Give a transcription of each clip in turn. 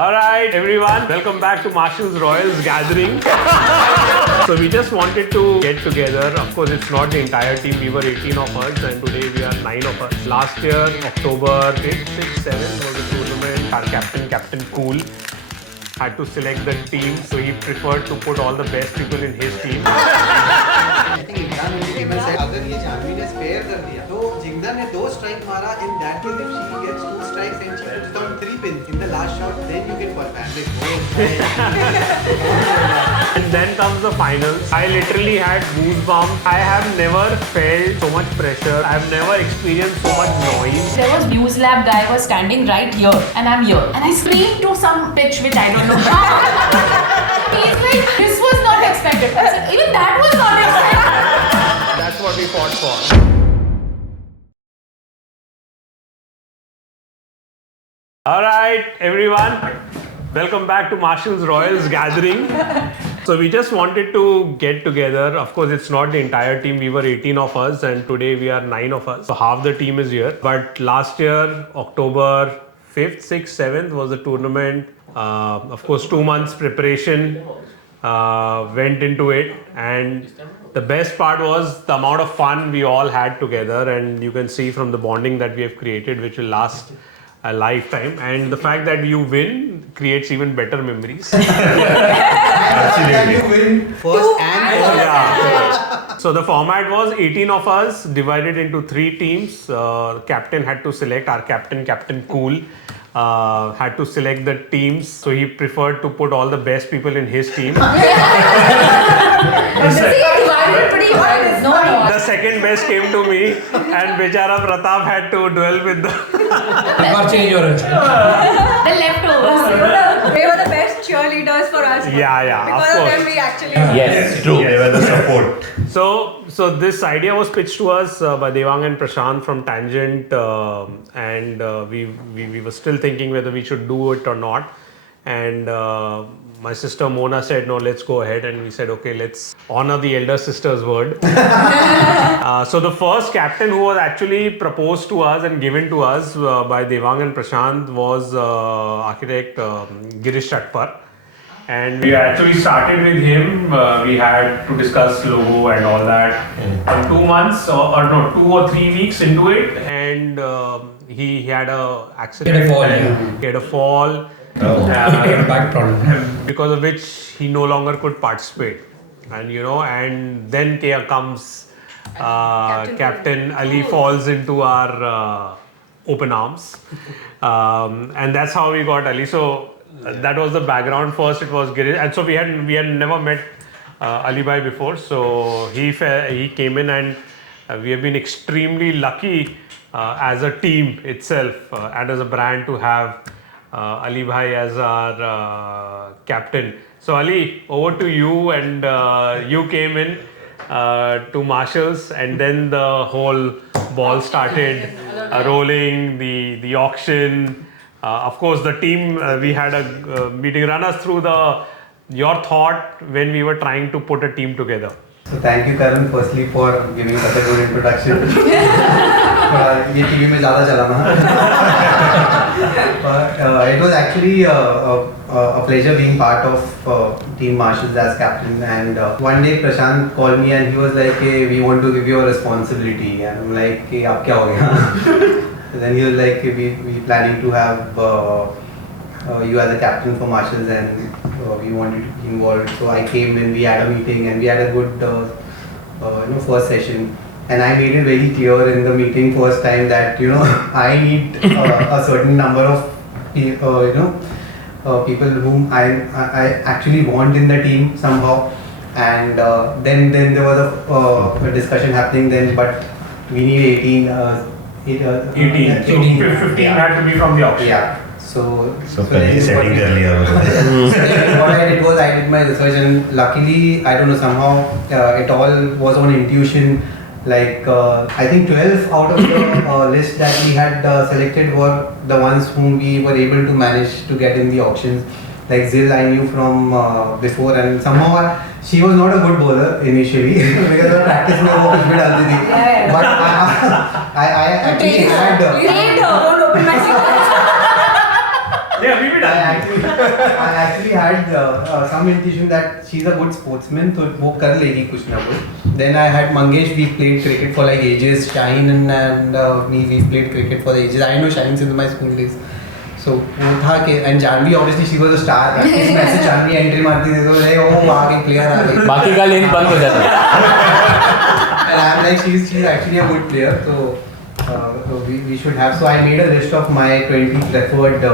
Alright everyone, welcome back to Marshall's Royals Gathering. So we just wanted to get together. Of course it's not the entire team, we were 18 of us and today we are 9 of us. Last year, October 5th, 6th, 7th was the tournament. Our Captain Cool, had to select the team, so he preferred to put all the best people in his team. I think Imran only came and said, अगर ये जानवी ने spare कर दिया, तो जिंदा ने 2 strike मारा. In that case, if she gets 2 strikes and she puts down 3 pins in the last shot, then you can call back. And then comes the finals. I literally had goosebumps. I have never felt so much pressure. I have never experienced so much noise. There was news lab guy was standing right here and I'm here. And I screamed to some pitch which I don't know. He's like, this was not expected. I said, even that was not expected. That's what we fought for. Alright everyone, welcome back to Marshall's Royals Gathering. So we just wanted to get together. Of course it's not the entire team, we were 18 of us and today we are 9 of us. So half the team is here. But last year, October 5th, 6th, 7th was the tournament. Of course 2 months preparation went into it, and the best part was the amount of fun we all had together, and you can see from the bonding that we have created, which will last a lifetime, and the fact that you win creates even better memories. Absolutely. You win first and Yeah. So the format was 18 of us divided into 3 teams. Captain had to select, our Captain Cool had to select the teams, so he preferred to put all the best people in his team. The second best came to me, and Bechara Pratap had to dwell with the The leftovers. They were the best cheerleaders for us. Yeah, Because of of them, course. we actually. Yes, true. They were the support. So this idea was pitched to us by Devang and Prashant from Tangent, and we were still thinking whether we should do it or not. And my sister Mona said, no, let's go ahead. And we said, okay, let's honor the elder sister's word. So the first captain who was actually proposed to us and given to us by Devang and Prashant was architect Girish Chatpar. And we actually started with him. We had to discuss logo and all that. And 2 months or no, 2 or 3 weeks into it, and he had a accident. He had a fall. Back problem. Because of which he no longer could participate. And and then comes Captain Ali falls into our open arms. And that's how we got Ali. So that was the background. First it was Girish, and so we had never met Ali Bhai before. So he came in, and we have been extremely lucky as a team itself and as a brand to have Ali Bhai as our captain. So Ali, over to you, and you came in to Marshall's, and then the whole ball started rolling, the auction. Of course, the team, we had a meeting. Run us through your thought when we were trying to put a team together. So thank you, Karan, firstly for giving such a good introduction. ये TV में ज़्यादा चला ना. It was actually a pleasure being part of Team Marshall's as captain. And one day Prashant called me and he was like, hey, we want to give you a responsibility. And I'm like, hey, ab kya ho gaya? Then he was like, we planning to have you as a captain for Marshall's, and we wanted to be involved. So I came in, we had a meeting, and we had a good first session. And I made it very clear in the meeting first time that I need a certain number of people whom I actually want in the team somehow. And then there was a discussion happening then, but we need 18. 18. So 15 had to be from the auction. Yeah. So Kazi setting earlier. What I did was I did my research, and luckily, I don't know, somehow it all was on intuition. Like I think 12 out of the list that we had selected were the ones whom we were able to manage to get in the auctions. Like Zill I knew from before, and somehow she was not a good bowler initially because of practice में वो कुछ भी डालती थी. But I actually had. You trained her, don't open my secret. नहीं अभी भी डाल I actually had some intuition that she's a good sportsman, तो वो कर लेगी कुछ ना कुछ. Then I had Mangesh. We played cricket for like ages. Shahen and me, we played cricket for ages. I know Shahen since my school days. So वो था कि and Janhavi obviously she was a star. इस match से Janhavi entry मारती थी तो ओ आ गई player आ गई. बाकी का लिंक बंद हो जाता है. And I'm like she's actually a good player. So we should have. So I made a list of my 20 preferred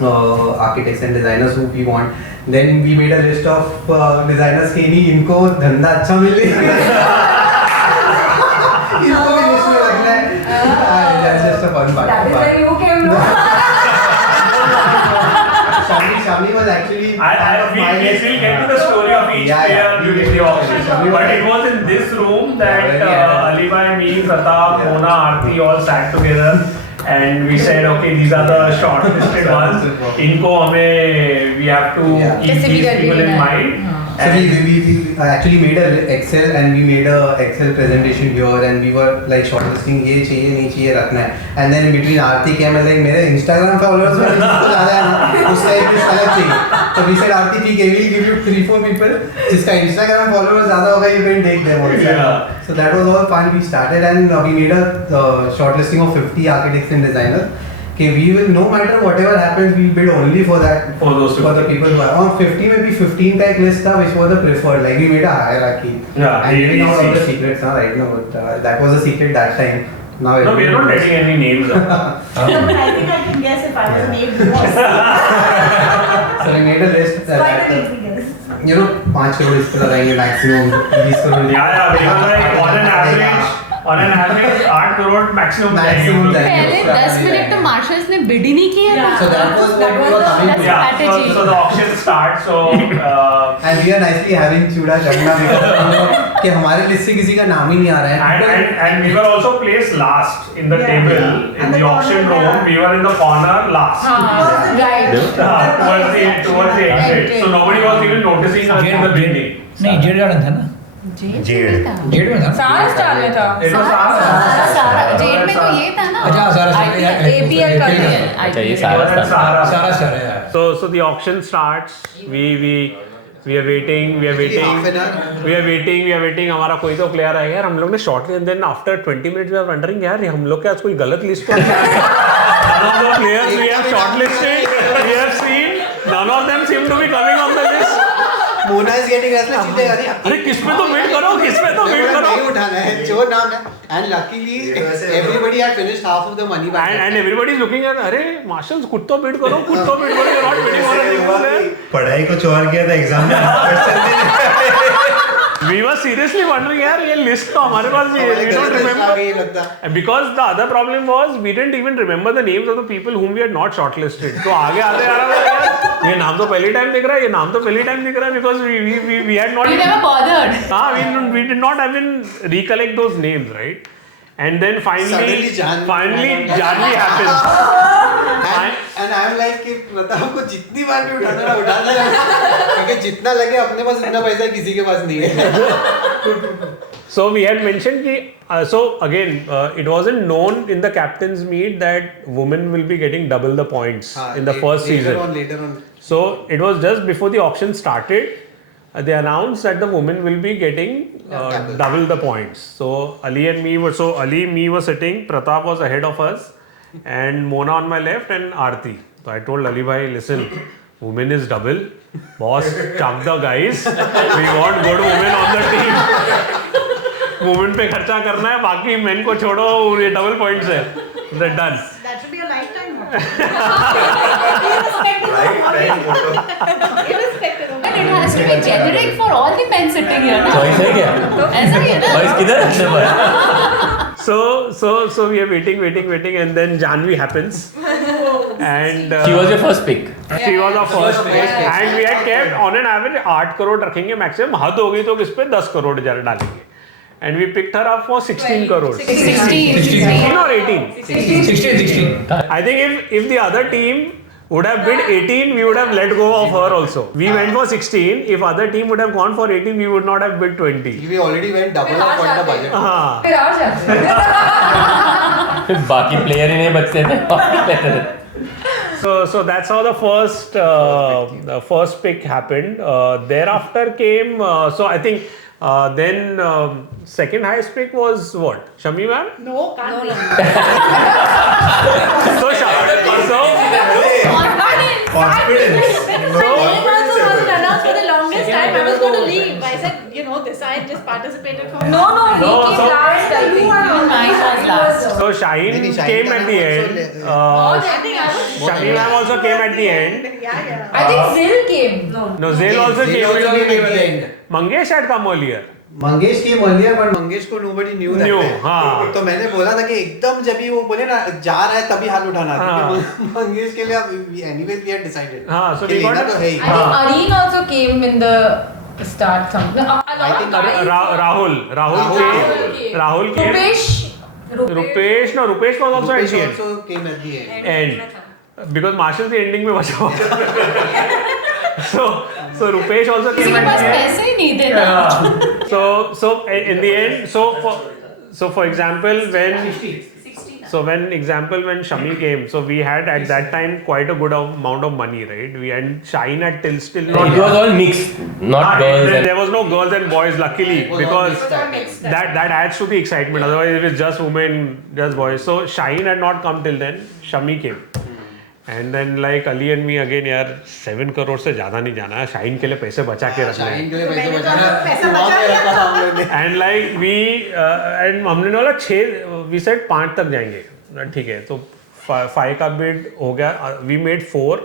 architects and designers who we want. Then we made a list of designers कि नहीं इनको धंधा अच्छा मिले. इनको भी list में रखना है. That's just a fun part. That is where you came, no? Shami was actually. we will get to the story of each player during the auction. But it was in this room that Ali bhai, me, Pratap, Mona, Aarti all sat together. And we said, okay, these are the shortlisted ones. इनको हमें we have to keep these people in mind. So we actually made a Excel and we made a Excel presentation here and we were like shortlisting ये चाहिए नहीं चाहिए रखना है. And then in between Aarti came and like मेरे Instagram followers में ज़्यादा है ना उस टाइप कुछ अलग चाहिए. So we said Aarti ठीक है, we'll give you 3-4 people जिसका Instagram followers ज़्यादा होगा you can take them also. Yeah. So that was all fun. We started and we made a shortlisting of 50 architects and designers. Okay, we will no matter whatever happens, we bid only for that for those for the people who are on 50 maybe 15 का एक list था which was the preferred. Like we made a hierarchy. Yeah, and giving out all the easy. secrets now right now. But that was a secret that time. Now No, we are not letting any names out. No, but I think I can guess if I was named boss. So we made a list So I that can easily guess. you know 5 crore इस पर लगाएंगे maximum 20 crore. Yeah, we were like on an average 8 crore maximum. Maximum पहले 10 minute तो marshals ने bid ही नहीं किया था. So that was what we were coming to. Yeah, strategy. so the auction starts. So And we are nicely having चूड़ा चढ़ना because कि हमारे लिस्ट से किसी का नाम ही नहीं आ रहा है. and we were also placed last in the Yeah. table Yeah. in And the the auction corner, room. yeah. We were in the corner last. Right. Towards the exit. So nobody was even noticing us in the beginning. नहीं Z garden था ना. Z Z में था. सारा star में था. It was सारा Z में तो ये था ना. अच्छा, सारा APL का भी है. अच्छा ये It was at Sahara. सारा स्टार है यार. So the auction starts. We are waiting. We are waiting. हमारा कोई तो प्लेयर आएगा यार. हम लोग ने short and then after 20 minutes we are wondering यार हम लोग क्या आज कोई गलत लिस्ट तो नहीं है. None of the players we have shortlisted, we have seen, none of them seem to be coming on the list. Mona is getting restless. चीजें आ रही हैं. अरे किस पे तो वेट करो. नहीं उठाना है जो नाम है. And luckily everybody had finished half of the money back. And everybody is looking at अरे मार्शल्स कुछ तो बिड करो. You're not bidding for anything there. पढ़ाई कुछ और किया था एग्जाम में क्वेश्चन भी नहीं. We were seriously wondering यार ये लिस्ट तो हमारे पास भी है. We don't remember. And because the other problem was we didn't even remember the names of the people whom we had not shortlisted. तो आगे आते आ रहा था यार ये नाम तो पहली टाइम दिख रहा है. ये नाम तो पहली टाइम दिख रहा है because we had not. You never bothered. We did not even recollect those names, right? And then finally Janhavi happens. And I'm like कि प्रताप को जितनी बार भी उठाना है क्योंकि जितना लगे अपने पास इतना पैसा किसी के पास नहीं है. So we had mentioned कि so again it wasn't known in the captain's meet that women will be getting double the points in the first season. Later on. So it was just before the auction started. They announced that the women will be getting double the points. So Ali and me were sitting. Pratap was ahead of us, and Mona on my left, and Aarti. So I told Ali bhai, listen, women is double. Boss, chuck the guys. We want good women on the team. Women पे खर्चा करना है, बाकी men को छोड़ो, ये double points है. They're done. That should be a lifetime motto. Irrespective of But it has to be generic for all the men sitting here, ना? चॉइस है क्या? ऐसा ही है ना? चॉइस किधर है भाई? So we are waiting, and then Janhavi happens. And She was your first pick. she was our first pick, and we had kept on an average 8 crore रखेंगे maximum. हद हो गई तो किस पे 10 crore डालेंगे. And we picked her up for 16 crores. 16 or 18? 16. I think if the other team would have bid 18, we would have let go of her also. We went for 16. If other team would have gone for 18, we would not have bid 20. We already went double up on the budget. हाँ. फिर आ जाते हैं. बाकी player ही नहीं बचते थे. So that's how the first pick happened. Thereafter came. So I think then second highest pick was what? Shami ma'am. No, can't be. So Confidence. My name also wasn't announced for the longest time. I was going to leave. I said, this I just participated for. No, he No, came so- last. I think. Even mine was last. So Shahen came at the end. I think I was. Shami ma'am also came at the end. Yeah. I think Zill came. No, Zill also came at the end. end. Mangesh had come earlier. Mangesh came earlier, but Mangesh को nobody knew that Knew, time. हाँ. तो मैंने बोला था कि एकदम जब भी वो बोले ना जा रहा है तभी हाथ उठाना हाँ. क्योंकि मंगेश के लिए anyways we had decided हाँ, so कि we got लेना तो है ही. I think Areen also came in the start. Something. I think Rahul came. Rupesh was also at Rupesh the end. also came at the end. Because Marshall the ending में बचा हुआ. So Rupesh also किसी came के at pass the end. पैसे ही नहीं थे ना. So in the end, for example when Shami came, so we had at that time quite a good amount of money, right? We had Shahen at still not. It was all mixed, not girls. There was no girls and boys, luckily, because that adds to the excitement. Otherwise, if it's just women, just boys. So Shahen had not come till then. Shami came. And then like Ali and me again, यार 7 crore से ज़्यादा नहीं जाना है. शाहीन के लिए पैसे बचा के रखना है. शाहीन के लिए पैसे मैंने तो बचाना पैसा वहाँ पे बचा लिया रखा था हम लोगों ने. And like and हमने बोला 6, we said 5 तक जाएंगे. ठीक है, तो 5 का bid हो गया. We made 4,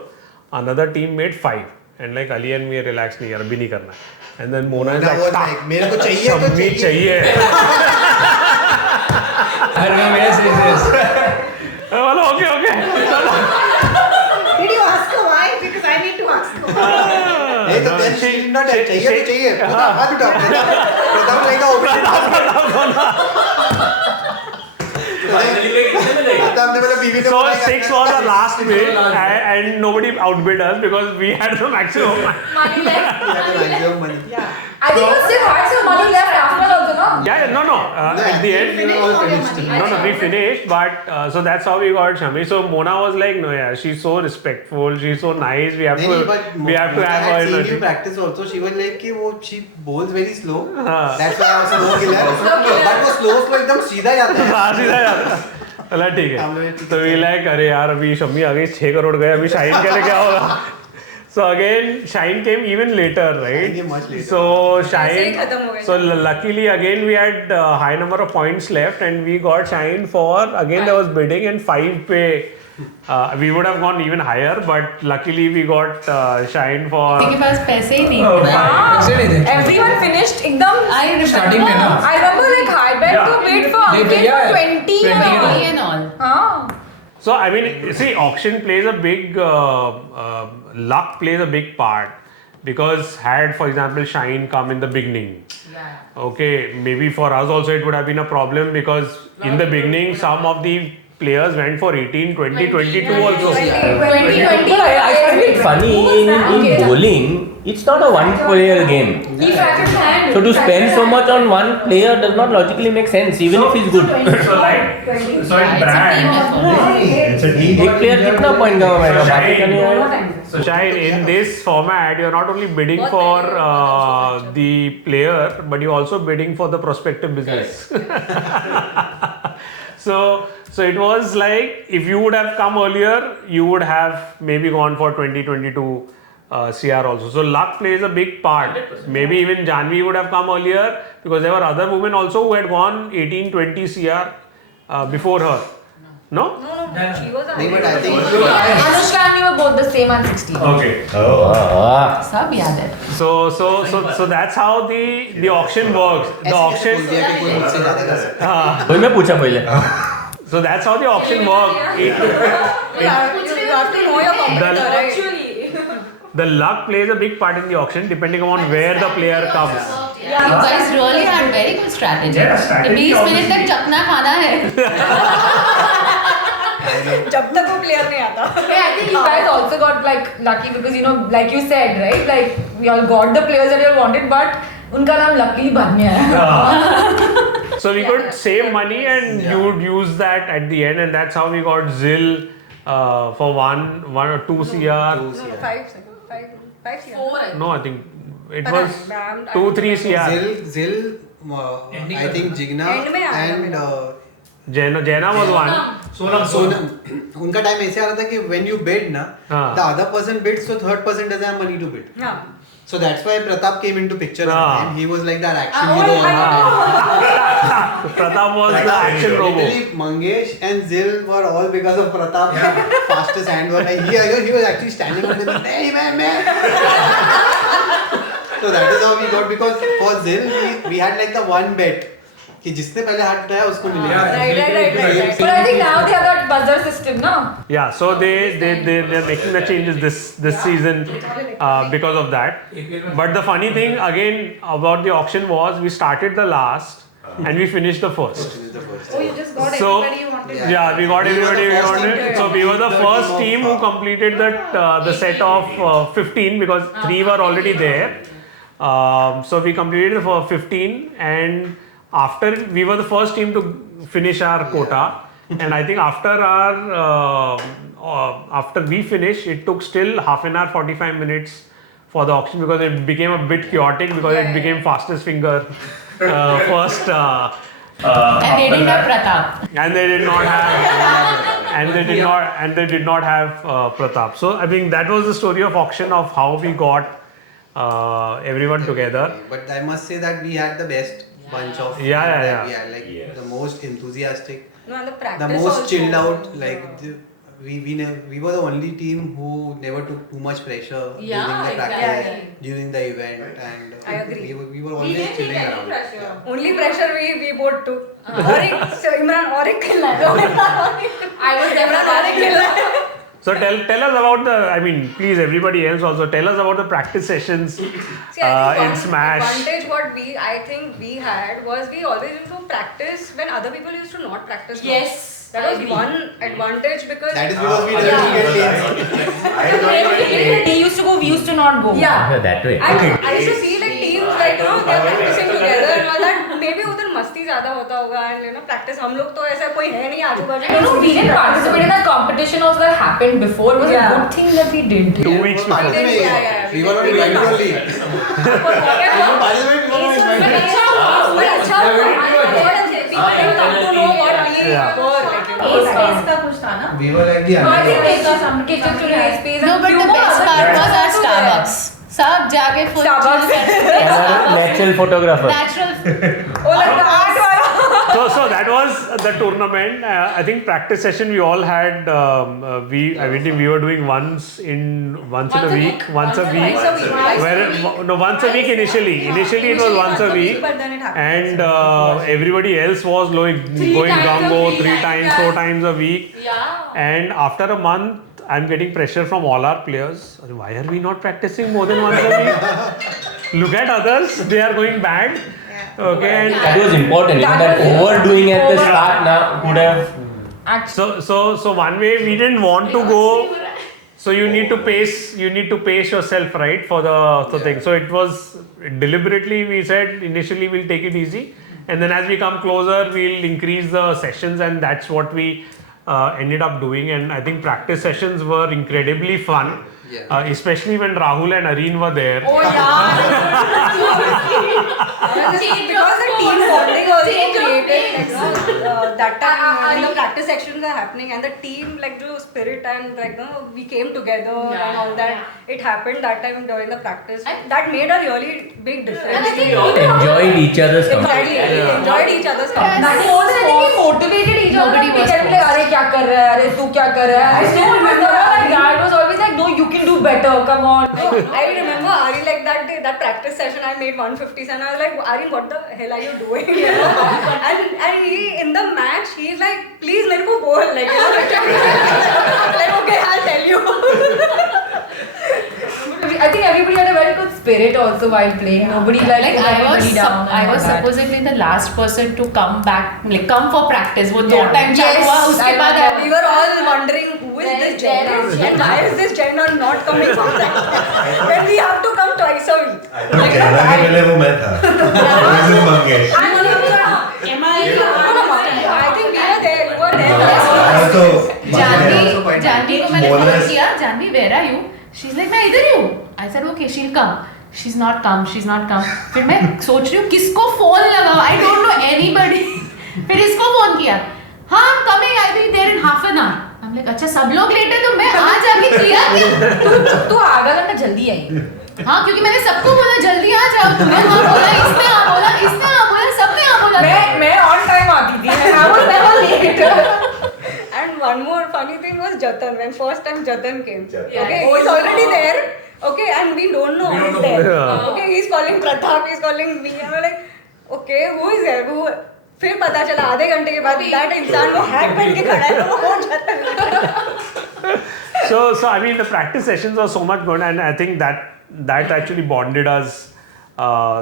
another team made 5. And like Ali and me relax नहीं यार अभी नहीं करना. And then Mona is Mona was like, like, मेरे को चाहिए तो शम्मी चाहिए. I remember, yes. बोला okay. Did you ask her why? Because I need to ask her. नहीं तो then she did not have चाहिए तो चाहिए. हाथ उठा. प्रताप रहेगा opening. प्रताप ने बोला बीवी ने So बोला 6 was our last bid and nobody outbid us because we had the maximum. Money left. maximum money. I think you still had some money left after also, no? Yeah, no. At the end, we all finished. no, we finished, but so that's how we got Shami. So Mona was like, no, yeah, she's so respectful, she's so nice. We have to have I her. had in seen the- you practice also. She was like कि वो she bowls very slow. हाँ. That's why I was slow killer. But वो slow एकदम सीधा जाता है. हाँ, सीधा जाता. चला ठीक है. तो we like अरे यार अभी शमी आ गई 6 करोड़ गए अभी शाहीन के लिए क्या होगा? So again, Shahen came even later, right? Shahen came much later. So Shahen, so luckily again we had high number of points left, and we got Shahen for again there was bidding and 5 pay. We would have gone even higher, but luckily we got Shahen for. किसी के पास पैसे ही नहीं थे. Everyone finished एकदम. I remember. Starting में ना. I remember like Hyder Yeah. to bid for Uncle yeah. for 20 and all. हाँ. So I mean, see, auction plays a big luck plays a big part because had, for example, Shahen come in the beginning. Okay, maybe for us also it would have been a problem because in the beginning some of the players went for 18, 20, 22 also. 2020. I find it funny in bowling, it's not a one-player game. He fractured his hand. So to spend so much on one player does not logically make sense, even if he's good. So like, so in It's a team brand. effort. It's a team. एक player कितना point कमाएगा? बाकी का नहीं आएगा. So Shahen, in this format, you're not only bidding for the player, but you're also bidding for the prospective business. So it was like if you would have come earlier, you would have maybe gone for 2022 CR also. So luck plays a big part. 100%. Maybe even Janhavi would have come earlier because there were other women also who had gone 18, 20 CR before her. No? She was नहीं but I think Anushka and me were both the same on 16. Okay. सब याद है. So that's how the auction works. The auction. कोई मुझसे ज्यादा कर सकता है. वही मैं पूछा पहले. So that's how the auction works. You have to know your competitor, right? The luck plays a big part in the auction depending on where the player comes. You guys really had very good strategy. Yeah, strategy 20 minute तक चपना खाना है. जब तक वो player नहीं आता. I think you guys also got like lucky because like you said, right? Like we all got the players that you all wanted, but उनका नाम luckily बाद में आया. So we could save money and you would use that at the end, and that's how we got Zill, for one or 2 CR. No, 5 seconds. 5 CR. 4, I think. No, I think it Pata was nahi, 2-3 CR. Zill, I think Jayna End में आया and Jayna was one. Sonam. उनका time ऐसे आ रहा था कि when you bid ना, हाँ. the other person bids, so third person doesn't have money to bid. Yeah. So that's why Pratap came into picture. Ah. And he was like that action Oh, hero. Pratap was the action robo. Literally, Mangesh and Zill were all because of Pratap. Fastest hand was like he was actually standing on the hey man. So that is how we got, because for Zill we had like the one bet कि जिसने पहले हाथ उठाया उसको मिलेगा. Right. But I think now they have that buzzer system, no? Yeah, so they're making the changes this season because of that. But the funny thing again about the auction was we started the last and we finished the first. Oh, you just got So everybody you wanted. yeah, we got everybody we wanted. So we were the first team who completed the set of 15 because 3 were already there. So we completed for 15, and after we were the first team to finish our quota, and I think after we finished, it took still half an hour, 45 minutes for the auction because it became a bit chaotic because it became fastest finger first. And they didn't have Pratap. And they did not have, and they did not have Pratap. So I think that was the story of auction, of how we got everyone together. But I must say that we had the best bunch of Yeah. we had like the most enthusiastic, No, and the practice the most also. chilled out. Like we were the only team who never took too much pressure Yeah, during the practice, exactly. during the event, and I agree. we were always chilling around. Only pressure we both took. Imran Auric khilna hai. I was Imran Auric khilna hai. So tell us about the, I mean, please everybody else also tell us about the practice sessions See, I think in Smash. advantage what I think we had was we always used to practice when other people used to not practice. Yes, That I was agree. one advantage because That is because we didn't get lazy. They used to go, we used to not go. Yeah. That way. I used to see like teams like they're practicing together and all that. Maybe उधर मस्ती ज़्यादा होता होगा and practice हम लोग तो ऐसा कोई है नहीं आजू बाजू. No, we didn't participate in that competition also that happened before. It was a good thing that we did. 2 weeks before. Yeah. We were on regular leave. But अच्छा people come to know what we were like. Space का कुछ था ना? We were like the I think underdogs. it's some kitchen to raise space. No, but the best part was our Starbucks. सब जाके full Starbucks. Natural photographer. Natural. Oh, like the art वाला. So that was the tournament. I think practice session we all had. I think we were doing once in a week. Once a week. Once a week initially. Initially it was once a week, But then it happened. and everybody else was going gungo 3 times, 4 times a week. Yeah. And after a month, I'm getting pressure from all our players. Why are we not practicing more than once a week? Look at others; they are going bad. Okay. And That was important. That overdoing at the start now could have. So one way we didn't want to go. So you need to pace yourself, right, for the thing. So it was deliberately we said initially we'll take it easy, and then as we come closer we'll increase the sessions, and that's what we ended up doing. And I think practice sessions were incredibly fun, especially when Rahul and Areen were there. Oh yeah. Because the team bonding also created like that time when the practice sections are happening and the team like the spirit and like we came together and all that. It happened that time during the practice. That made a really big difference. Enjoyed each other's company. Exactly. We enjoyed each other's company. That more than anything, we motivated each other. Nobody We was kept like, "अरे क्या कर रहा है? अरे तू क्या कर रहा है?" I still remember that guy was always like, "No, you can do better. Come on." I remember Ari like that day, that practice session I made 150s and I was like, Ari, what the hell are you doing? You know? and he in the match he's like, please मेरे को बोल like, you know, like okay I'll tell you. I think everybody had a very good spirit also while playing. Nobody Like put anybody down. I was supposedly the last person to come back, like come for practice. वो 2 time चालू हुआ, उसके बाद We were all wondering who is this Jayna and why is this Jayna not coming for practice when we have to come twice a week. जैना के पहले वो मैं था Mangesh I think we were there. You were there. also Janhavi को मैंने phone किया, Janvi where are you? She's like मैं इधर ही हूँ. I said okay, she'll come. She's not come. फिर मैं सोच रही हूँ किसको फोन लगाऊँ. I don't know anybody. फिर इसको फोन किया. हाँ, I'm coming. I'll be there in half an hour. I'm like अच्छा सब लोग लेट है तो मैं आज आके किया क्या? तू आधा घंटा जल्दी आई. हाँ, क्योंकि मैंने सबको बोला जल्दी आ जाओ. तूने हाँ बोला, इसने हाँ बोला, सबने हाँ बोला. मैं on time आती थी. I was never late. And one more funny thing was Jatan. When first time Jatan came, Yeah. okay, he's already there. Okay, and we don't know who's there. Yeah. Okay, he's calling Pratap, he's calling me. And we're like, okay, who is there? Who? फिर पता चला आधे घंटे के बाद that इंसान वो hack पहन के खड़ा है तो वो कौन जाता है? So I mean the practice sessions were so much good, and I think that actually bonded us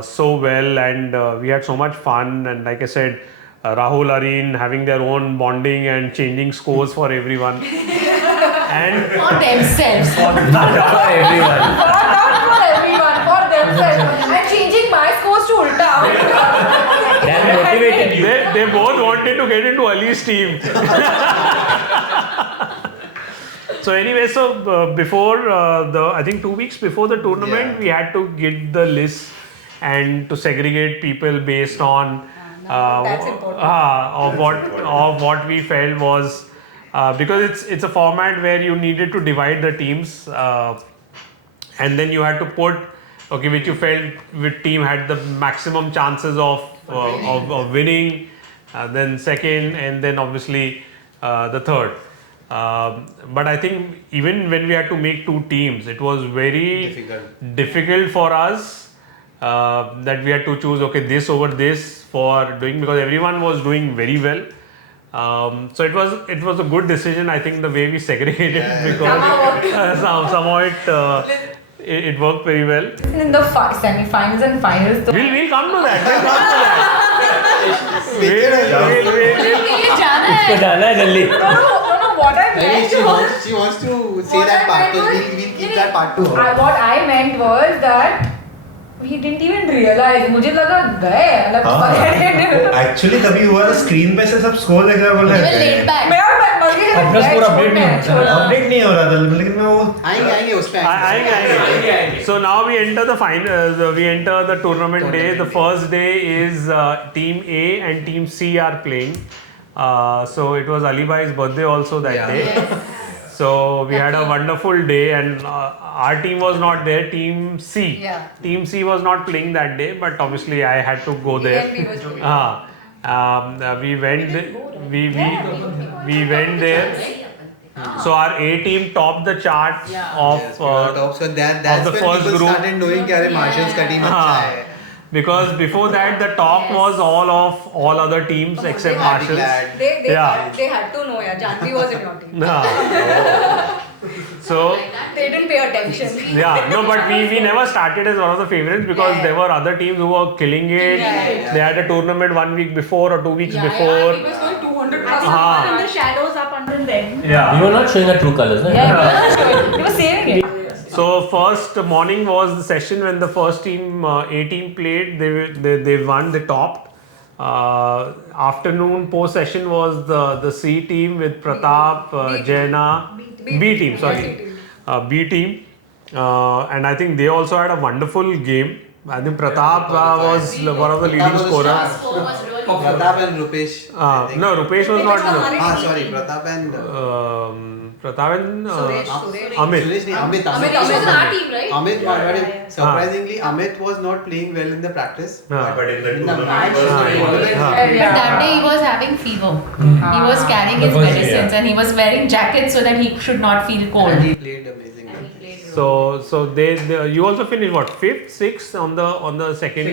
so well, and we had so much fun. And like I said, Rahul, Areen having their own bonding and changing scores for everyone. And For themselves. Not for everyone. Not for everyone, for themselves. I'm changing my scores to ulta. They are motivated you. they both wanted to get into Ali's team. So anyway, before I think 2 weeks before the tournament, we had to get the list and to segregate people based on That's important. of what we felt was because it's a format where you needed to divide the teams and then you had to put which you felt which team had the maximum chances of winning, then second, and then obviously the third. But I think even when we had to make 2 teams, it was very difficult for us that we had to choose this over this for doing, because everyone was doing very well. So it was a good decision, I think, the way we segregated because somehow it worked very well. In the semi-finals and finals, We'll come to that. ये जाना है. इसको जाना है जल्दी. no, what I meant was... She wants to say What that I part, so meant we'll keep that part to her. What I meant was that we didn't even realize. मुझे लगा गए मतलब एक्चुअली तभी हुआ था, screen पे से सब स्कोर देख रहा बोल They रहा were laid है. back. मैं और अपना स्कोर अपडेट नहीं हो रहा था, लेकिन मैं वो आएंगे उस पे आएंगे. So now we enter the final. We enter the tournament day. The first day is Team A and Team C are playing. So it was Ali Bhai's birthday also that day. So we had a wonderful day, and our team was not there. Team C. Yeah. Team C was not playing that day, but obviously I had to go there. DNB was doing We went. We went there. So our A team topped the chart of so that's of when the first people group. started knowing कि अरे Marshall's का team अच्छा है. Because before that the talk was all of all other teams except I'll be Marshall's. glad. They had to know, yeah. Janhavi was in your team. So They didn't pay attention. but we never started as one of the favorites because there were other teams who were killing it. Yeah. They had a tournament 1 week before or 2 weeks before. He was going 200 I plus. saw one in the shadows up under them. Yeah. You were not showing our true colors, no? He was saving it. So first morning was the session when the first team, A team played. They won. They topped. Afternoon post session was the C team with Pratap, Jayna, B team. Sorry, B team. And I think they also had a wonderful game. I think Pratap was one of the leading scorers. Pratap and Rupesh. No, Rupesh was not. Sorry, Pratap and Suresh. Amit. Suresh, Amit. Amit was in our team, right? Amit, surprisingly, Amit was not playing well in the practice. but in the In the match, tournament, But that day he was having fever. He was carrying his medicines and he was wearing jackets so that he should not feel and cold. he played amazing. So they you also finished what, 5th, 6th on the second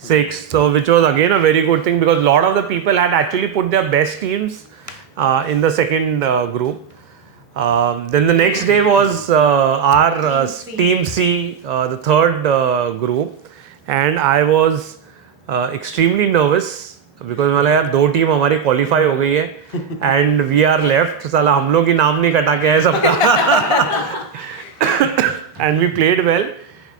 6th. So which was again a very good thing because a lot of the people had actually put their best teams in the second group. Then the next day was our team C, the third group, and I was extremely nervous because मतलब यार 2 team हमारी qualify हो गई है and we are left. साला हम लोग ही नाम नहीं कटा के है सबका. And we played well,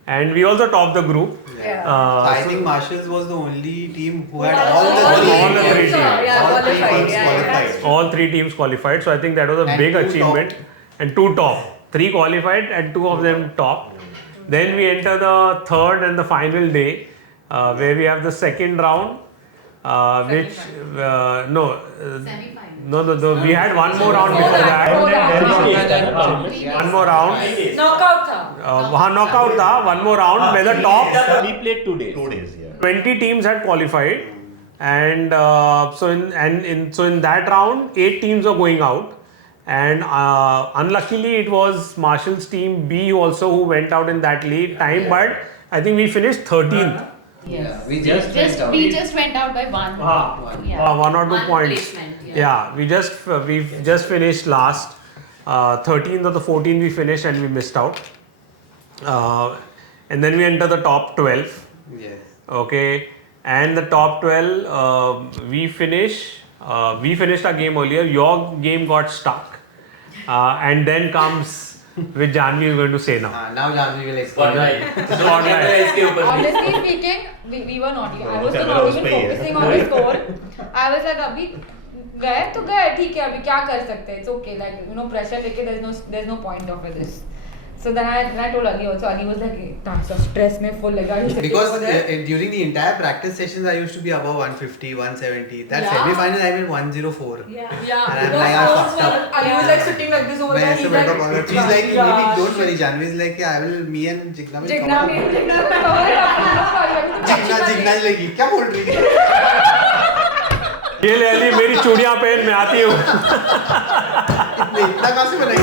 and we also topped the group. I think Marshall's was the only team who had All all the three teams qualified. All 3 teams qualified. So I think that was a And big 2 achievement. and 2 top. 3 qualified and 2 of them top. Then we enter the third and the final day, where we have the second round, which no. We had one more round before that. One more round. Knockout tha. Knockout tha. One more round where the top We played 2 days. 2 days, yeah. 20 teams had qualified, and so in that round 8 teams were going out, and unluckily it was Marshall's team B also who went out in that lead time, but I think we finished 13th. Yes. We just We just went out by one. Yeah. 1 or 2 One points. placement, Yeah, we've just finished last. 13th or the 14th we finished and we missed out. And then we enter the top 12. Yes. Okay, and the top 12 we finished our game earlier. Your game got stuck, and then comes which Janhavi is going to say now. Now Janhavi will explain. Spotlight. Honestly speaking, we were not even. I was Camera not was even paying. focusing on the score. I was like, अभी गए तो गए, ठीक है, अभी क्या कर सकते हैं? It's okay, like pressure लेके there's no point of this. So then I told Ali also. Ali was like, "That's stress में full लगा." Because during the entire practice sessions, I used to be above 150, 170. That semi-final, I went 104. Yeah. And I'm like, I fucked up. Ali was like sitting like this over there. She's like, don't worry, Janhavi is like, I will, me and Jigna will come out. Jigna लगी, क्या बोल रही है? ये ले अली मेरी चूड़ियां पहन मैं आती हूँ. इतना कहाँ से बनाई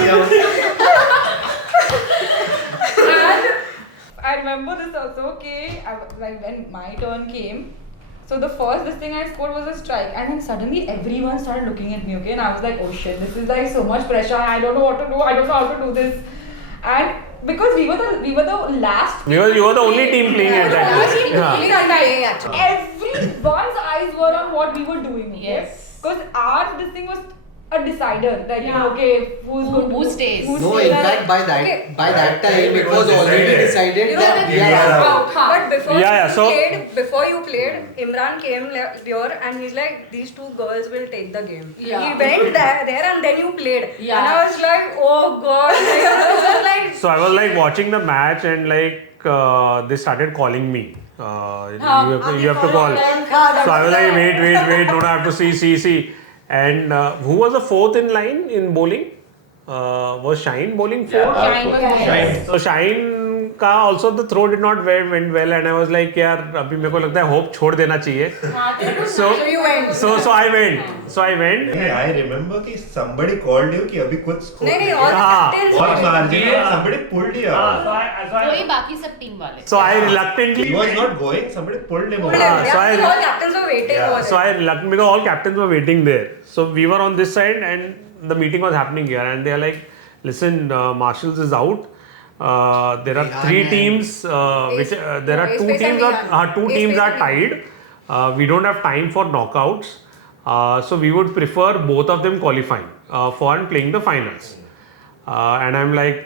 I remember this also, okay, like when my turn came, so the first thing I scored was a strike, and then suddenly everyone started looking at me, okay, and I was like, oh shit, this is like so much pressure, I don't know what to do, I don't know how to do this, and because we were the last. You were the only team playing at that time. Everyone's eyes were on what we were doing, okay? Yes. Because this thing was a decider, like okay, Who stays? No, in fact, by that time, it was already decided that we are out. But before you played, Imran came here and he's like, these 2 girls will take the game. Yeah. He went there and then you played. Yeah. And I was like, oh god. So I was like watching the match and like they started calling me. You have to call. So I was like, wait, no, I have to see. And who was the 4th in line in bowling? Was Shahen bowling 4th? Shahen. So Shahen का also the throw did not went well, and I was like, यार अभी मेरे को लगता है hope छोड़ देना चाहिए. So you went. So I went. Hey, I remember कि somebody called you कि अभी कुछ score नहीं, all the captains. और margin somebody pulled you out. वही बाकी सब टीम वाले. So I reluctantly. He was not going. Somebody pulled him out. All captains were waiting over So I reluctantly, because all captains were waiting there. So we were on this side and the meeting was happening here, and they are like, listen, Marshalls is out. There are 3 teams. There are 2 teams are tied. We don't have time for knockouts. So we would prefer both of them qualifying for and playing the finals. And I'm like,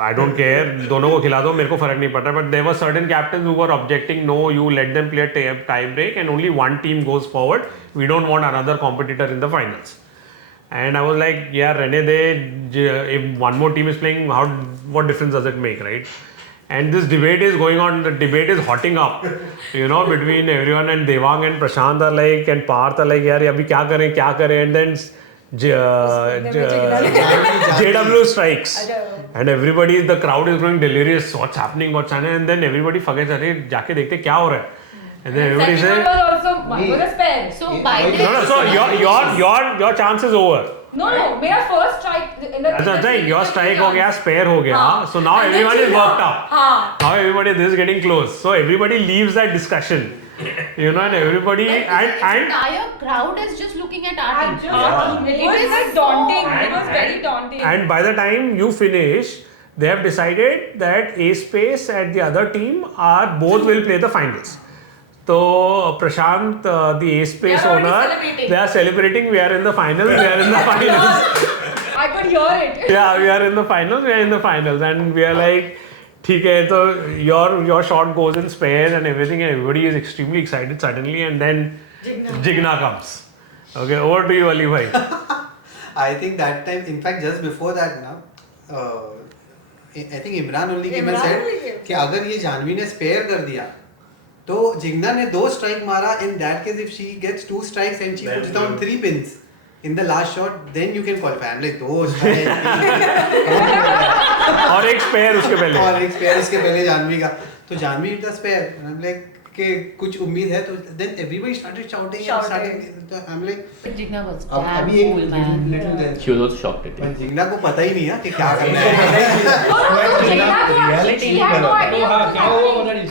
I don't care. दोनों को खिला दो, मेरे को फर्क नहीं पड़ता. But there were certain captains who were objecting. No, you let them play a tie break, and only one team goes forward. We don't want another competitor in the finals. And I was like, yeah, Rane, if one more team is playing, what difference does it make, right? And this debate is going on. The debate is hotting up, between everyone, and Devang and Prashant are like, and Parth are like, yaar, abhi kya kare, and then JW strikes, and everybody, the crowd is going delirious. What's happening? And then everybody forgets, अरे जाके देखते क्या हो रहा है. And then everybody says, was a spare. So by then. no. So your chance is over. No, मेरा first strike in the. That's what I'm saying. Your strike हो गया, spare हो गया. So now everyone is worked up. Now everybody, this is getting close. So everybody leaves that discussion. And everybody The and entire crowd is just looking at our team. It was like daunting. It was very daunting. and by the time you finish, they have decided that A Space and the other team both will play the finals. So Prashant, the A Space owner, they are celebrating. We are in the finals. I could hear it. Yeah, we are in the finals, and we are like, ठीक है, so your shot goes in spare and everything, and everybody is extremely excited suddenly, and then Jigna comes. Okay, over to you, Ali bhai. I think that time, in fact, just before that, I think Imran only came and said कि अगर ये जानवी ने spare कर दिया तो जिग्ना ने 2 strike मारा. In that case, if she gets 2 strikes and she puts down 3 pins in the last shot, then you can qualify. I'm like 2 strikes. और एक spare उसके पहले. और एक spare उसके पहले जानवी का. तो Janvi with the spare. I'm like कि कुछ उम्मीद है तो then everybody started shouting. And starting. I'm like Jigna was अभी एक cool, man. little then. She was also shocked at it. पर जिग्ना को पता ही नहीं है कि क्या करना है. She had no idea. हाँ क्या हुआ पता नहीं.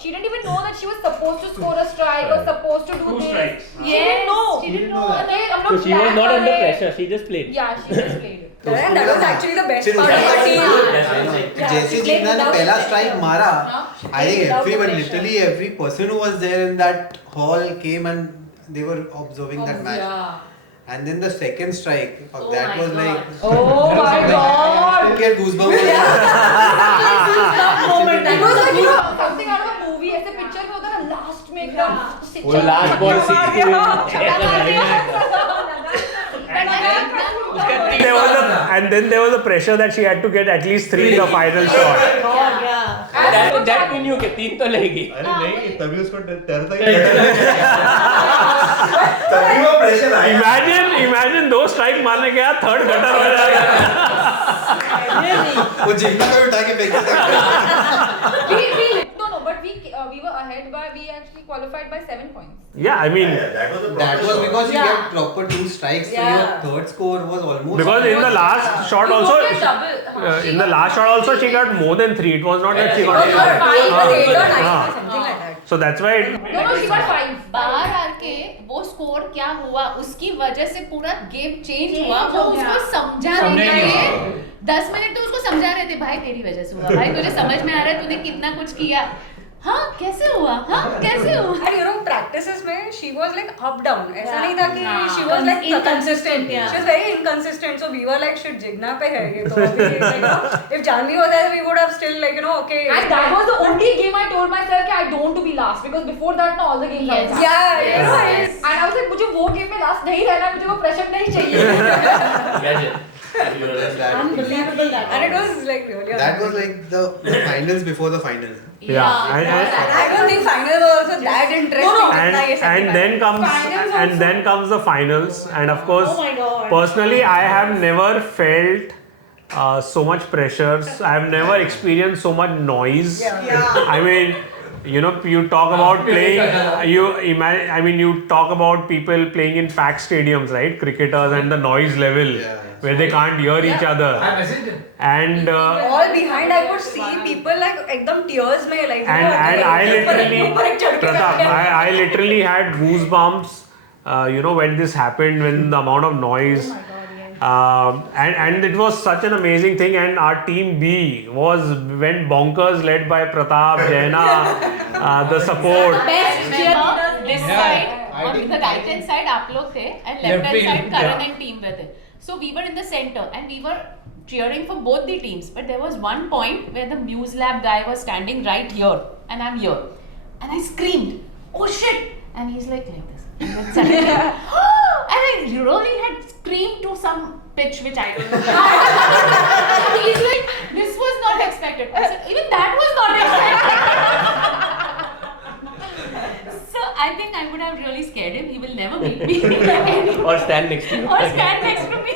She didn't even know that she was supposed to score a strike or supposed to do this. strikes. She didn't know. She didn't know. Okay, हम So लोग she was plan not कर under रहे हैं. pressure. She just played. Yeah, she just played it. And that was actually the best part of the team. जैसे जिग्ना ने पहला strike मारा, I think everyone, literally every person who was there in that hall came and they were observing that match. And then the second strike, that my was God. like, Oh my God. to get goosebumps. It was like, you know, something out of a movie. ऐसे picture में होता है ना, last में एकदम वो last ball six पे And then there was a pressure that she had to get at least 3 in the final shot. that we knew कि 3 तो लगेगी. अरे नहीं तभी उसको डरता ही तभी वो प्रेशर आया. Imagine 2 strike मारने के बाद थर्ड गटर हो जाएगा. वो जिग्ना को उठा के फेंक देता. But we were ahead by, we actually qualified by 7 points. Yeah, I mean, That was because you get proper 2 strikes, so your third score was almost. because in the last shot also, got double. in the last shot also she got more than 3. It was not that she got. It was 5 or 8 or 9 or हाँ. something like that. So that's why. No, she got 5. बाहर आके वो score क्या हुआ उसकी वजह से पूरा गेम चेंज हुआ. वो उसको समझाने के लिए 10 मिनट तो उसको समझा रहे थे, भाई तेरी वजह से हुआ, भाई तुझे समझ में आ रहा है तूने कितना कुछ किया. हाँ कैसे हुआ, हाँ कैसे हुआ. And you know, practices में she was like up down. ऐसा नहीं था कि she was like inconsistent. She was very inconsistent. So we were like shit, Jigna पे है ये तो. Like, you know, if Janhavi was there, we would have still like you know okay. And that was the only game I told myself that I don't want to be last, because before that all the games I was last. Yeah, you know. And I was like मुझे वो game में last नहीं रहना, मुझे वो pressure नहीं चाहिए. Unbelievable that. And it was like really. That was like the finals before the finals. Yeah, I don't think finals were also that interesting. and then comes the finals, and of course, personally, I have never felt so much pressures. I have never experienced so much noise. I mean, you know, you talk about playing. You talk about people playing in packed stadiums, right? Cricketers and the noise level. Where they can't hear each other. And all behind I could see people like ekdam tears mein like and I literally Pratap, I literally had goosebumps when this happened, when the amount of noise. And it was such an amazing thing, and our team B went bonkers, led by Pratap, Jayna, the support. Best cheerleader this side, on the right hand side आप लोग थे, and left hand side Karan and team were there. So we were in the center and we were cheering for both the teams. But there was one point where the Muse Lab guy was standing right here and I'm here. And I screamed, oh shit! And he's like this. And then suddenly, and I really had screamed to some pitch which I don't know. He's like, this was not expected. I said, even that was not expected. So I think I would have really scared him. He will never meet me. Or stand next to you. Or stand next to me.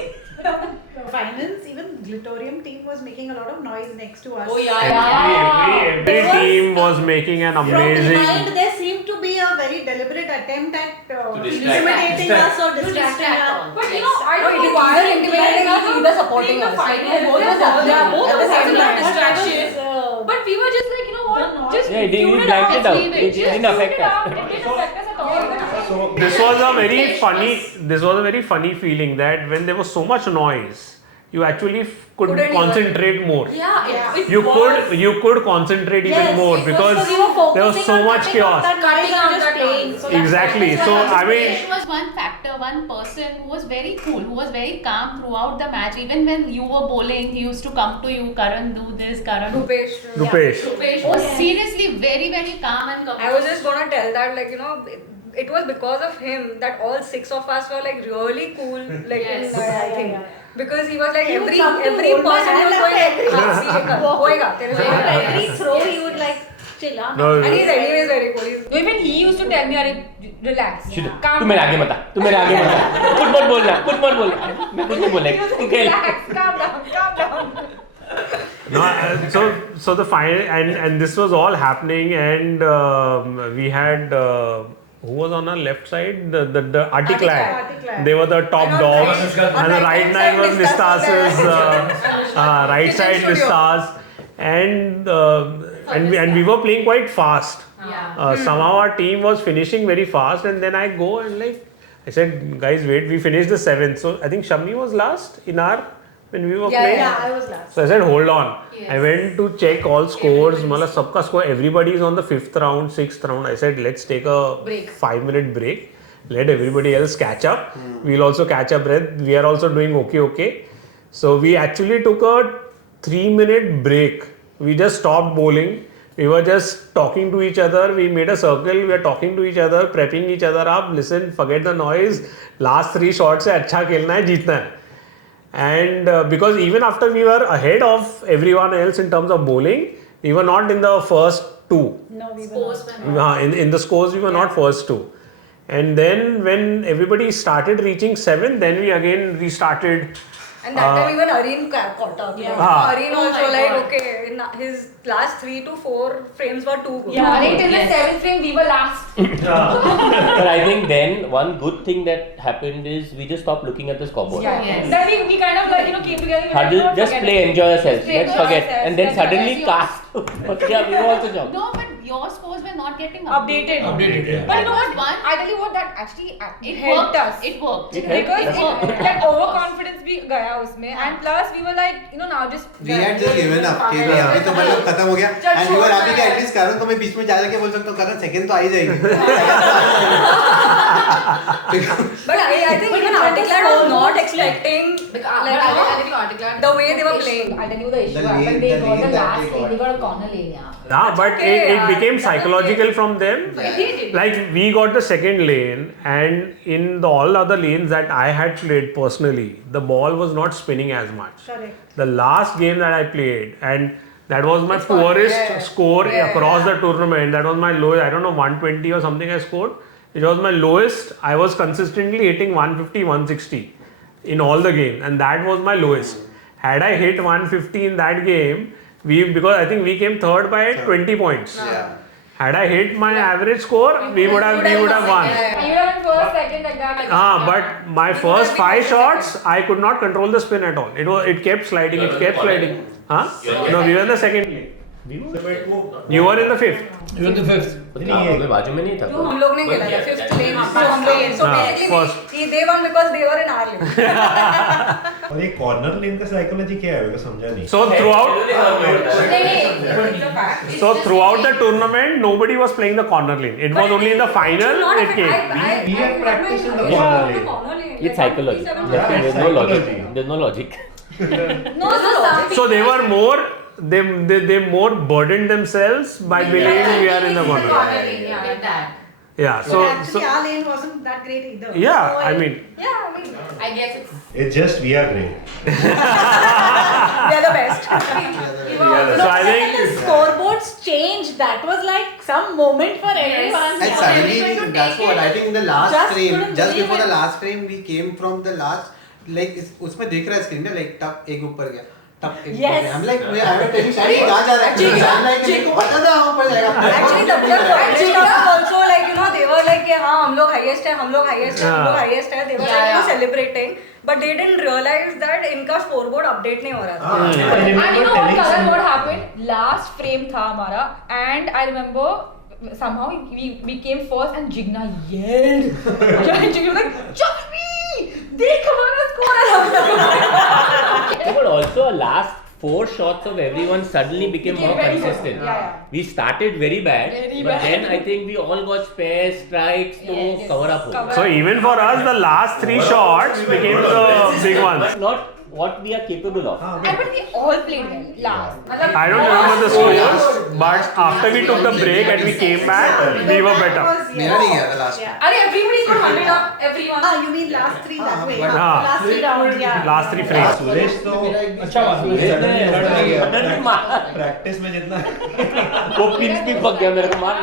Finals, even Glitorium team was making a lot of noise next to us. Oh yeah. Every team was making an From amazing. behind, there seemed to be a very deliberate attempt at distract. intimidating us or distracting us. But you know, I don't know why they're intimidating us, either supporting us. Both at the same time. Distraction. But we were just like, you know what? Just Yeah, it didn't blanked it out. It didn't affect us. It didn't affect us at all. This was a very funny feeling that when there was so much noise, you actually could concentrate more. Yeah. You could concentrate even more because there was so much chaos. Exactly. So I mean, It was one factor, one person who was very cool, who was very calm throughout the match. Even when you were bowling, he used to come to you, Karan, do this, Karan. Rupesh. Rupesh was seriously very, very calm and composed. I was just gonna tell that like you know it was because of him that all 6 of us were like really cool like Yes. I think. because he was like He would every come to person hold my hand was going after every like hoega tere After every throw, he would like chill on. No, and he's anyways very cool. No, even he used to tell me, "Arey, relax, calm तू मेरे down." आगे मत आ, तू मेरे आगे मत आ, कुछ मत बोलना, कुछ मत बोलना, मैं कुछ नहीं बोलना, He was like, खेल। relax, calm down. No, so the final and this was all happening, and we had who was on our left side, the Articlad. Articlad. They were the top And on dogs, right- on and the right right side side was Nistas's, Nistas's right Kitchen side studio. Nistas, and we were playing quite fast. Somehow our team was finishing very fast, and then I go and I said, guys, wait, we finished the 7th. So I think Shami was last in our when we were playing. Yeah, I was last. So I said, hold on. Yes. I went to check all scores. Mala sabka score. Everybody is on the 5th round, 6th round. I said, let's take a Break. 5-minute break. Let everybody else catch up. We'll also catch up. We are also doing okay. So we actually took a 3-minute break. We just stopped bowling. We were just talking to each other. We made a circle. We were talking to each other, prepping each other up. Listen, forget the noise. Last 3 shots se अच्छा खेलना है, जीतना है. And because even after we were ahead of everyone else in terms of bowling, we were not in the first 2. No, we were not. In the scores, we were not first 2. And then when everybody started reaching 7, then we again restarted. And that time even Areen caught up. Yeah. Areen Oh also my God. okay, in his last 3 to 4 frames were too good. Yeah, right till the Yes. 7th frame, we were last. But I think then one good thing that happened is we just stopped looking at the scoreboard. Yes. Then we kind of came together. Huddle, just play, enjoy yourselves. Just play, Let's enjoy forget. ourselves. And then Let's suddenly forget cast. But yeah, we were also jumped. No, but your scores were not getting Updated. updated. But you know what? One, I tell you what, that actually it helped worked. us. It worked. It helped. Because That's what- like overconfidence भी गया उसमें, and plus we were like, now just. We had just given up कि Yeah. अभी तो मतलब खत्म हो गया चल and we were छोड़ happy कि दे। at least Karan को मैं बीच में जा के बोल सकता हूँ Karan second तो आ ही जाएगी. But I think even Articlad was not expecting I think Articlad. the way they were playing. I tell you the issue The happened. lane- They the got the lane that last they lane. got. They got a corner lane. Yeah. Nah, but okay, it yeah. became That's psychological okay. from them. Like we got the second lane, and in the all other lanes that I had played personally, the ball was not spinning as much. Correct. The last game that I played, and that was my It's fun, poorest yeah. score Yeah, across yeah. the tournament. That was my lowest. I don't know, 120 or something I scored. It was my lowest. I was consistently hitting 150, 160 in all the games, and that was my lowest. Had I hit 150 in that game, because I think we came third by 20 points. Yeah. Had I hit my average score, we would have won. You were in first, second, like that. But my first 5 shots, I could not control the spin at all. It kept sliding. It kept sliding. Huh? No, we were in the second lane. You were in the 5th. You were the 5th. मैं बाजू में नहीं था. जो हम लोग ने खेला था 5th lane. So basically first. they won because they were in our lane. और ये कॉर्नर लेन का साइकोलॉजी क्या है मेरे को समझा नहीं. So throughout the tournament, nobody was playing the corner lane. It was only in the final it came. We have practiced in the corner lane. It's psychology. There's no logic. There's no logic. So they were more. They more burdened themselves by believing we are in the corner. Like that. Yeah. But So actually, our lane wasn't that great either. yeah. So I mean. I guess it's. It's just we are great. They are the best. So I think. the scoreboards changed. That was like some moment for everyone. And suddenly, that's what I think in the last Just frame, couldn't just believe before the it. last frame, we came from the last, like उसमें देख रहा है screen में like टप एक ऊपर गया, टप एक ऊपर Yes. गया. I'm like, I'm telling Shami कहाँ जा रहा है? I'm like, मेरे को पता था ऊपर जाएगा. Actually, the was also like, they were like, कि हाँ हम लोग highest है, हम लोग highest है, हम लोग highest है. They were like celebrating, but they didn't realize that इनका scoreboard update नहीं हो रहा था. And you know what, Karan, what happened? Last frame था हमारा, and I remember somehow we came first, and Jayna yelled. Jayna was like, Jhaveri, देख हमारा score. But also last 4 shots of everyone suddenly became more very good. consistent. Yeah. We started very bad, but then I think we all got spares, strikes to cover up. So even for us, the last 3 shots became the big ones. But not what we are capable of. But we all played well last. I don't remember the scores, but after we took the break and we came back, we were better. मेरा नहीं गया था last. Everybody scored 100 up. Everyone. You mean last three that way? हाँ. Last three rounds, yeah. Last 3 frames. Suresh तो अच्छा बात practice में जितना वो पिंच भी पक गया मेरे को मार.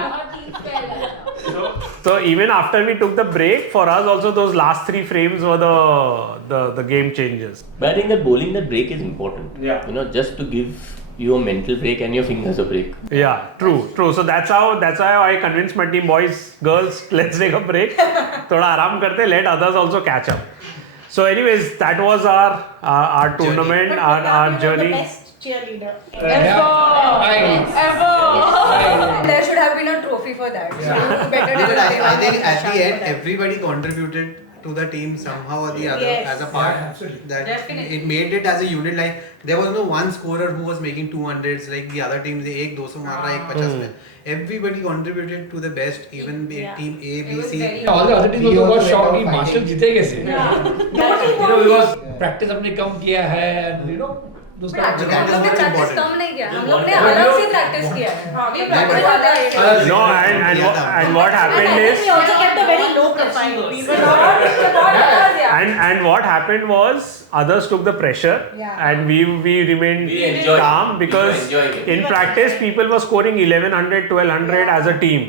So even after we took the break, for us also those last 3 frames were the game changers. But I think that bowling that break is important. Yeah. You know, just to give you a mental break and your fingers a break. Yeah, true. So that's how I convinced my team, boys, girls, let's take a break. Thoda aaram karte, let others also catch up. So anyways, that was our tournament, But our Pratap, you were journey. the best cheerleader. There should have been a trophy for that. So you better But than I think at the end, everybody contributed to the team somehow or the other Yes. as a part. That Definitely. it made it as a unit. Like there was no one scorer who was making 200s like the other teams. एक 200 मार रहा है, एक 50 में. Everybody contributed to the best. Even Yeah. team A, It B, was C. very- All the other teams also got shocked कि martial जीते कैसे? Because practice हमने कम किया है and you know those But kind of actually हम that is लोग ने more practice important. कम नहीं किया. हम लोग ने अलग से practice किया है. We practice practiced अलग है. No, and what And I happened think is, we also kept a very low profile. We were not. and what happened was, others took the pressure, and we remained We enjoyed calm it. because We were enjoying it. in practice people were scoring 1100, 1200 as a team,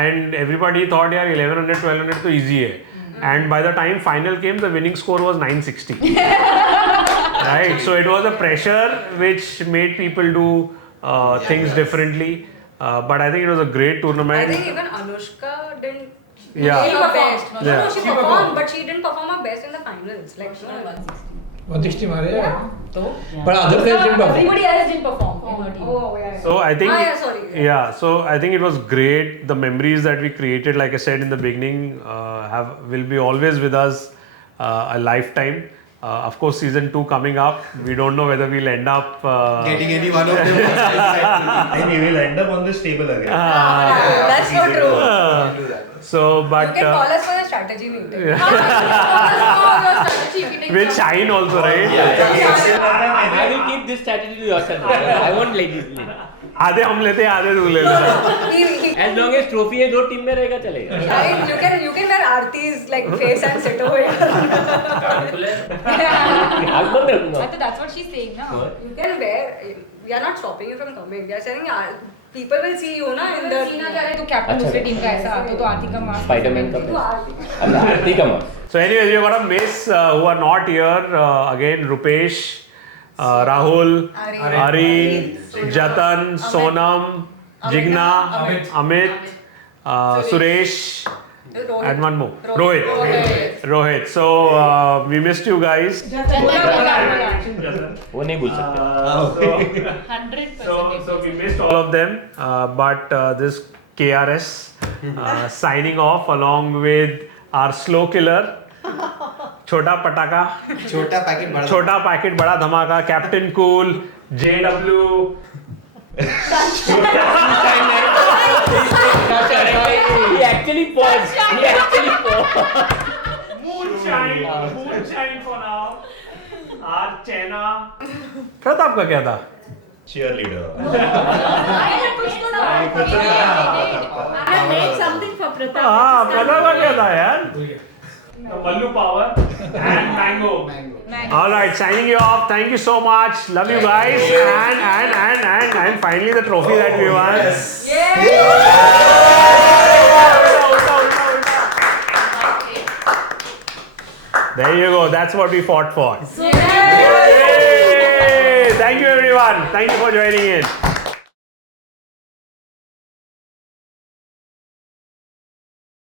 and everybody thought, yeah, 1100, 1200 so easy hai. And by the time final came, the winning score was 960. Right, so it was a pressure which made people do things differently. But I think it was a great I tournament. think even Anushka didn't Yeah. play her best. No, Yeah. no, she performed, but she didn't perform her best in the finals. Like, no. 160 मारे हैं. But other players didn't perform. Everybody else didn't perform in her team. Oh, yeah. So I think, yeah, sorry. yeah. So I think it was great. The memories that we created, like I said in the beginning, will be always with us a lifetime. Of course, season 2 coming up. We don't know whether we'll end up Getting any one of them. and we will end up on this table again. That's so true. Do that. So, but You can call us for a strategy meeting. with Shahen also, right? I will keep this strategy to yourself. I won't let you. आधे हम लेते हैं, आधे तू ले लेता. As long as trophy है 2 team में रहेगा चलेगा. Right? You can wear Aarti's like face and sit over here. आग बंद रखूंगा. I thought that's what she's saying now. You can wear. We are not stopping you from coming. We are saying people will see you na in the. सीना क्या है तो captain दूसरे team का ऐसा तो आरती का मार्क्स Spider-Man का. To Aarti. अच्छा आरती का marks. So anyways, we're gonna miss who are not here again. Rupesh, Rahul, Areen, Jatan, Sonam, Jigna, Amit, Suresh, and one more, Rohit. So we missed you guys. वो नहीं भूल सकते. 100%. So we missed all of them, but this KRS signing off along with our slow killer, छोटा पटाखा, छोटा packet बड़ा धमाका, Captain Cool, JW. He actually paused. Moonshine for now. Our Jayna. Pratap का क्या था? Cheerleader. I made something for Pratap. हाँ, प्रताप का क्या था यार? Mallu Power and Mango. All right, signing you off. Thank you so much. Love you guys. And finally the trophy that we won. There you go. That's what we fought for. Yay! Thank you everyone. Thank you for joining in.